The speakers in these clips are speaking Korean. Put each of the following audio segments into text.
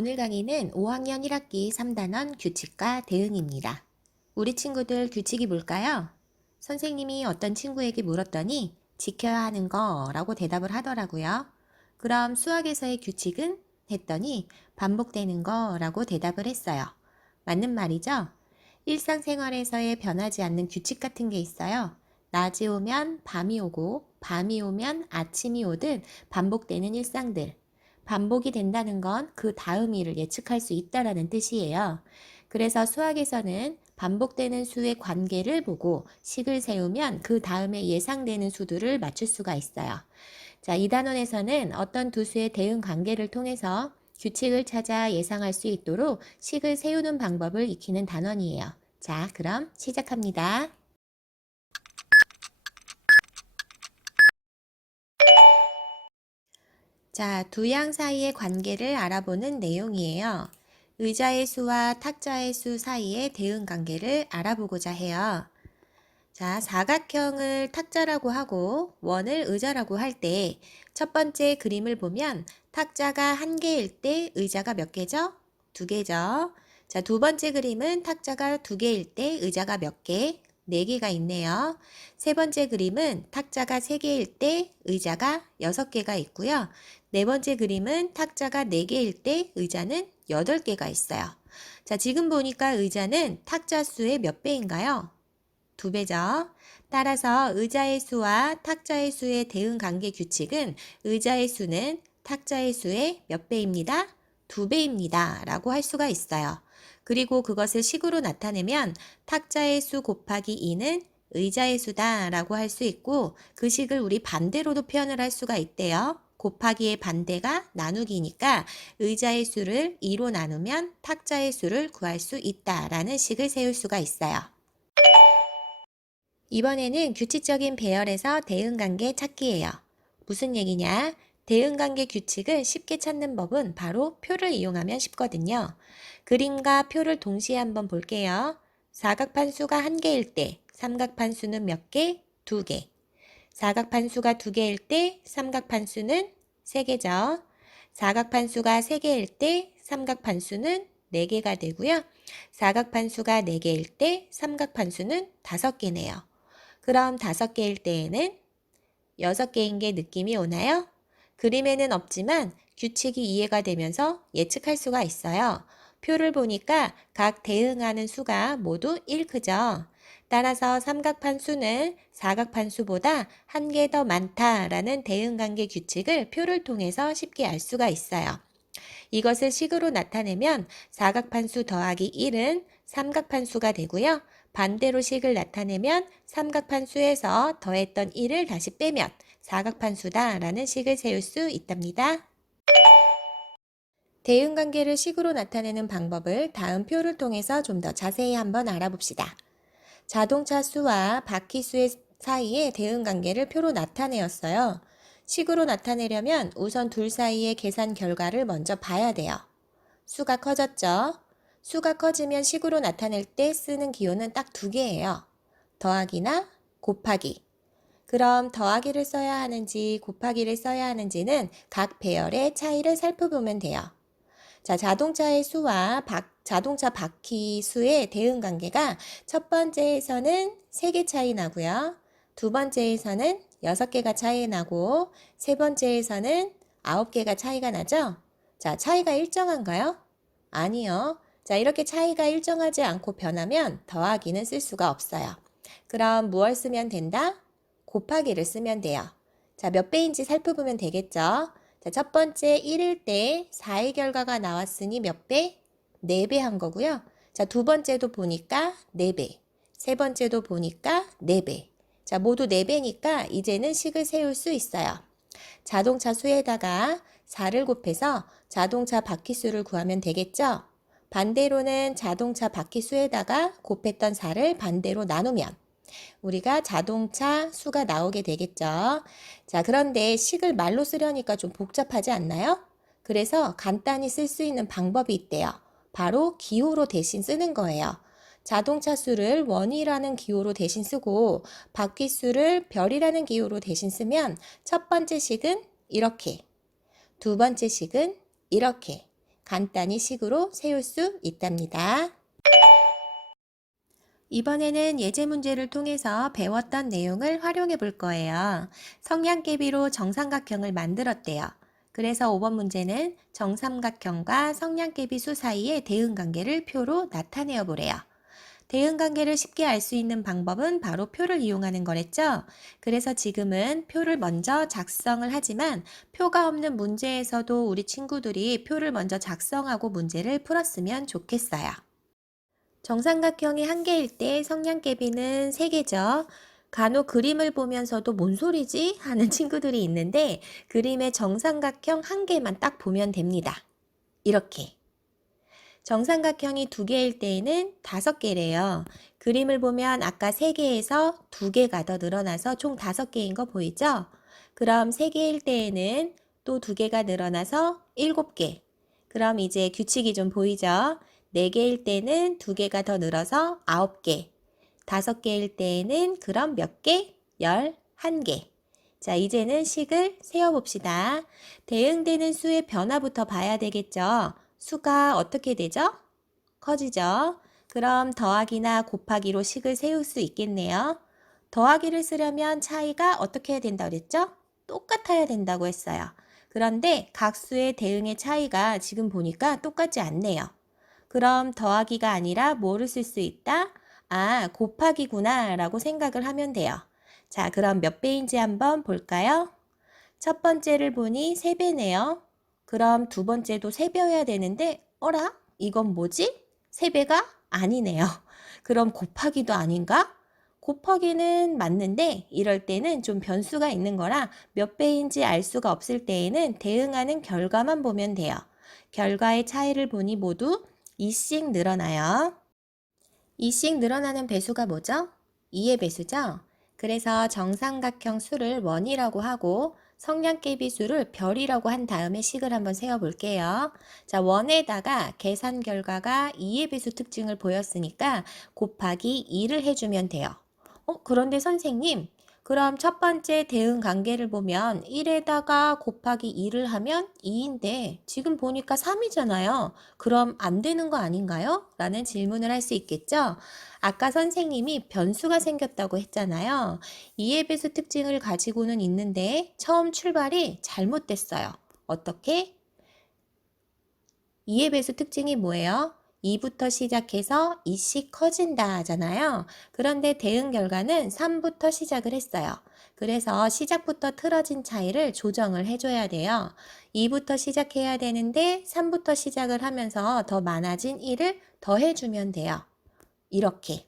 오늘 강의는 5학년 1학기 3단원 규칙과 대응입니다. 우리 친구들 규칙이 뭘까요? 선생님이 어떤 친구에게 물었더니 지켜야 하는 거라고 대답을 하더라고요. 그럼 수학에서의 규칙은? 했더니 반복되는 거라고 대답을 했어요. 맞는 말이죠? 일상생활에서의 변하지 않는 규칙 같은 게 있어요. 낮이 오면 밤이 오고 밤이 오면 아침이 오듯 반복되는 일상들. 반복이 된다는 건 그 다음 일을 예측할 수 있다라는 뜻이에요. 그래서 수학에서는 반복되는 수의 관계를 보고 식을 세우면 그 다음에 예상되는 수들을 맞출 수가 있어요. 자, 이 단원에서는 어떤 두 수의 대응 관계를 통해서 규칙을 찾아 예상할 수 있도록 식을 세우는 방법을 익히는 단원이에요. 자, 그럼 시작합니다. 자, 두 양 사이의 관계를 알아보는 내용이에요. 의자의 수와 탁자의 수 사이의 대응 관계를 알아보고자 해요. 자, 사각형을 탁자라고 하고 원을 의자라고 할 때 첫 번째 그림을 보면 탁자가 한 개일 때 의자가 몇 개죠? 두 개죠. 자, 두 번째 그림은 탁자가 두 개일 때 의자가 몇 개? 네 개가 있네요. 세 번째 그림은 탁자가 세 개일 때 의자가 6개가 있고요. 네 번째 그림은 탁자가 4개일 때 의자는 8개가 있어요. 자, 지금 보니까 의자는 탁자 수의 몇 배인가요? 2배죠. 따라서 의자의 수와 탁자의 수의 대응 관계 규칙은 의자의 수는 탁자의 수의 몇 배입니다? 2배입니다. 라고 할 수가 있어요. 그리고 그것을 식으로 나타내면 탁자의 수 곱하기 2는 의자의 수다 라고 할 수 있고 그 식을 우리 반대로도 표현을 할 수가 있대요. 곱하기의 반대가 나누기니까 의자의 수를 2로 나누면 탁자의 수를 구할 수 있다라는 식을 세울 수가 있어요. 이번에는 규칙적인 배열에서 대응관계 찾기예요. 무슨 얘기냐? 대응관계 규칙을 쉽게 찾는 법은 바로 표를 이용하면 쉽거든요. 그림과 표를 동시에 한번 볼게요. 사각판수가 한 개일 때 삼각판수는 몇 개? 2개. 사각판수가 2개일 때 삼각판수는 3개죠. 사각판수가 3개일 때 삼각판수는 4개가 되고요. 사각판수가 4개일 때 삼각판수는 5개네요. 그럼 5개일 때에는 6개인 게 느낌이 오나요? 그림에는 없지만 규칙이 이해가 되면서 예측할 수가 있어요. 표를 보니까 각 대응하는 수가 모두 1 크죠. 따라서 삼각판수는 사각판수보다 한 개 더 많다라는 대응관계 규칙을 표를 통해서 쉽게 알 수가 있어요. 이것을 식으로 나타내면 사각판수 더하기 1은 삼각판수가 되고요. 반대로 식을 나타내면 삼각판수에서 더했던 1을 다시 빼면 사각판수다라는 식을 세울 수 있답니다. 대응관계를 식으로 나타내는 방법을 다음 표를 통해서 좀 더 자세히 한번 알아봅시다. 자동차 수와 바퀴 수의 사이의 대응관계를 표로 나타내었어요. 식으로 나타내려면 우선 둘 사이의 계산 결과를 먼저 봐야 돼요. 수가 커졌죠? 수가 커지면 식으로 나타낼 때 쓰는 기호는 딱 2개예요. 더하기나 곱하기. 그럼 더하기를 써야 하는지 곱하기를 써야 하는지는 각 배열의 차이를 살펴보면 돼요. 자, 자동차의 수와 자동차 바퀴 수의 대응 관계가 첫 번째에서는 3개 차이 나고요. 두 번째에서는 6개가 차이 나고 세 번째에서는 9개가 차이가 나죠? 자, 차이가 일정한가요? 아니요. 자, 이렇게 차이가 일정하지 않고 변하면 더하기는 쓸 수가 없어요. 그럼 무엇을 쓰면 된다? 곱하기를 쓰면 돼요. 자, 몇 배인지 살펴보면 되겠죠? 자, 첫 번째 1일 때 4의 결과가 나왔으니 몇 배? 4배 한 거고요. 자, 두 번째도 보니까 4배. 세 번째도 보니까 4배. 자, 모두 4배니까 이제는 식을 세울 수 있어요. 자동차 수에다가 4를 곱해서 자동차 바퀴수를 구하면 되겠죠? 반대로는 자동차 바퀴수에다가 곱했던 4를 반대로 나누면 우리가 자동차 수가 나오게 되겠죠. 자, 그런데 식을 말로 쓰려니까 좀 복잡하지 않나요? 그래서 간단히 쓸 수 있는 방법이 있대요. 바로 기호로 대신 쓰는 거예요. 자동차 수를 원이라는 기호로 대신 쓰고 바퀴 수를 별이라는 기호로 대신 쓰면 첫 번째 식은 이렇게, 두 번째 식은 이렇게 간단히 식으로 세울 수 있답니다. 이번에는 예제 문제를 통해서 배웠던 내용을 활용해 볼 거예요. 성냥개비로 정삼각형을 만들었대요. 그래서 5번 문제는 정삼각형과 성냥개비 수 사이의 대응관계를 표로 나타내어 보래요. 대응관계를 쉽게 알 수 있는 방법은 바로 표를 이용하는 거랬죠? 그래서 지금은 표를 먼저 작성을 하지만 표가 없는 문제에서도 우리 친구들이 표를 먼저 작성하고 문제를 풀었으면 좋겠어요. 정삼각형이 한 개일 때 성냥개비는 세 개죠. 간혹 그림을 보면서도 뭔 소리지? 하는 친구들이 있는데 그림의 정삼각형 한 개만 딱 보면 됩니다. 이렇게. 정삼각형이 두 개일 때에는 5개래요. 그림을 보면 아까 3개에서 2개가 더 늘어나서 총 5개인 거 보이죠? 그럼 3개일 때에는 또 2개가 늘어나서 7개. 그럼 이제 규칙이 좀 보이죠? 4개일 때는 2개가 더 늘어서 9개. 5개일 때에는 그럼 몇 개? 11개. 자, 이제는 식을 세어봅시다. 대응되는 수의 변화부터 봐야 되겠죠? 수가 어떻게 되죠? 커지죠? 그럼 더하기나 곱하기로 식을 세울 수 있겠네요. 더하기를 쓰려면 차이가 어떻게 해야 된다고 그랬죠? 똑같아야 된다고 했어요. 그런데 각 수의 대응의 차이가 지금 보니까 똑같지 않네요. 그럼 더하기가 아니라 뭐를 쓸 수 있다? 아, 곱하기구나 라고 생각을 하면 돼요. 자, 그럼 몇 배인지 한번 볼까요? 첫 번째를 보니 3배네요. 그럼 두 번째도 3배여야 되는데 어라? 이건 뭐지? 3배가 아니네요. 그럼 곱하기도 아닌가? 곱하기는 맞는데 이럴 때는 좀 변수가 있는 거라 몇 배인지 알 수가 없을 때에는 대응하는 결과만 보면 돼요. 결과의 차이를 보니 모두 2씩 늘어나요. 2씩 늘어나는 배수가 뭐죠? 2의 배수죠? 그래서 정삼각형 수를 원이라고 하고 성냥개비 수를 별이라고 한 다음에 식을 한번 세어볼게요. 자, 원에다가 계산 결과가 2의 배수 특징을 보였으니까 곱하기 2를 해주면 돼요. 그런데 선생님, 그럼 첫 번째 대응 관계를 보면 1에다가 곱하기 2를 하면 2인데 지금 보니까 3이잖아요. 그럼 안 되는 거 아닌가요? 라는 질문을 할 수 있겠죠? 아까 선생님이 변수가 생겼다고 했잖아요. 2의 배수 특징을 가지고는 있는데 처음 출발이 잘못됐어요. 어떻게? 2의 배수 특징이 뭐예요? 2부터 시작해서 2씩 커진다 하잖아요. 그런데 대응 결과는 3부터 시작을 했어요. 그래서 시작부터 틀어진 차이를 조정을 해줘야 돼요. 2부터 시작해야 되는데 3부터 시작을 하면서 더 많아진 1을 더해주면 돼요. 이렇게.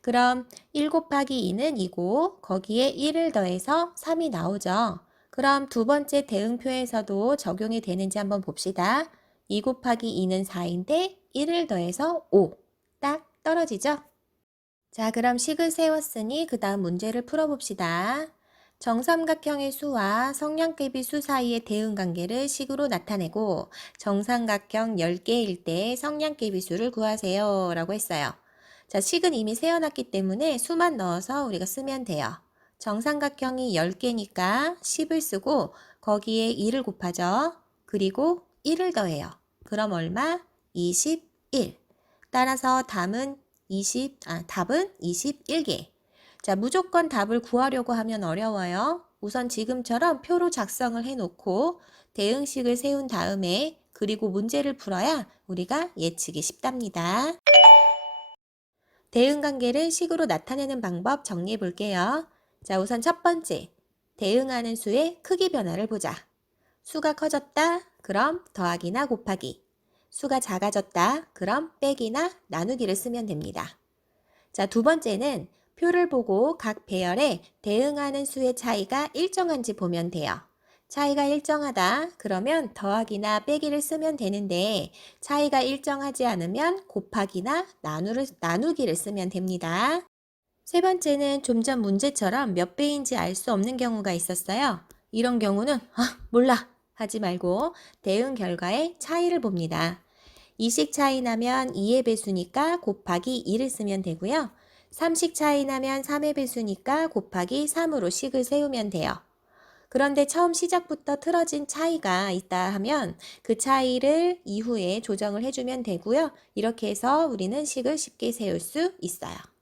그럼 1 곱하기 2는 2고 거기에 1을 더해서 3이 나오죠. 그럼 두 번째 대응표에서도 적용이 되는지 한번 봅시다. 2 곱하기 2는 4인데 1을 더해서 5. 딱 떨어지죠? 자, 그럼 식을 세웠으니 그 다음 문제를 풀어봅시다. 정삼각형의 수와 성냥개비 수 사이의 대응관계를 식으로 나타내고 정삼각형 10개일 때 성냥개비 수를 구하세요 라고 했어요. 자, 식은 이미 세어놨기 때문에 수만 넣어서 우리가 쓰면 돼요. 정삼각형이 10개니까 10을 쓰고 거기에 2를 곱하죠. 그리고 1을 더해요. 그럼 얼마? 21. 따라서 답은 21개. 자, 무조건 답을 구하려고 하면 어려워요. 우선 지금처럼 표로 작성을 해놓고 대응식을 세운 다음에 그리고 문제를 풀어야 우리가 예측이 쉽답니다. 대응관계를 식으로 나타내는 방법 정리해 볼게요. 자, 우선 첫 번째, 대응하는 수의 크기 변화를 보자. 수가 커졌다, 그럼 더하기나 곱하기. 수가 작아졌다, 그럼 빼기나 나누기를 쓰면 됩니다. 자, 두 번째는 표를 보고 각 배열에 대응하는 수의 차이가 일정한지 보면 돼요. 차이가 일정하다, 그러면 더하기나 빼기를 쓰면 되는데 차이가 일정하지 않으면 곱하기나 나누기를 쓰면 됩니다. 세 번째는 좀 전 문제처럼 몇 배인지 알 수 없는 경우가 있었어요. 이런 경우는 몰라 하지 말고 대응 결과의 차이를 봅니다. 2씩 차이 나면 2의 배수니까 곱하기 2를 쓰면 되고요. 3씩 차이 나면 3의 배수니까 곱하기 3으로 식을 세우면 돼요. 그런데 처음 시작부터 틀어진 차이가 있다 하면 그 차이를 이후에 조정을 해주면 되고요. 이렇게 해서 우리는 식을 쉽게 세울 수 있어요.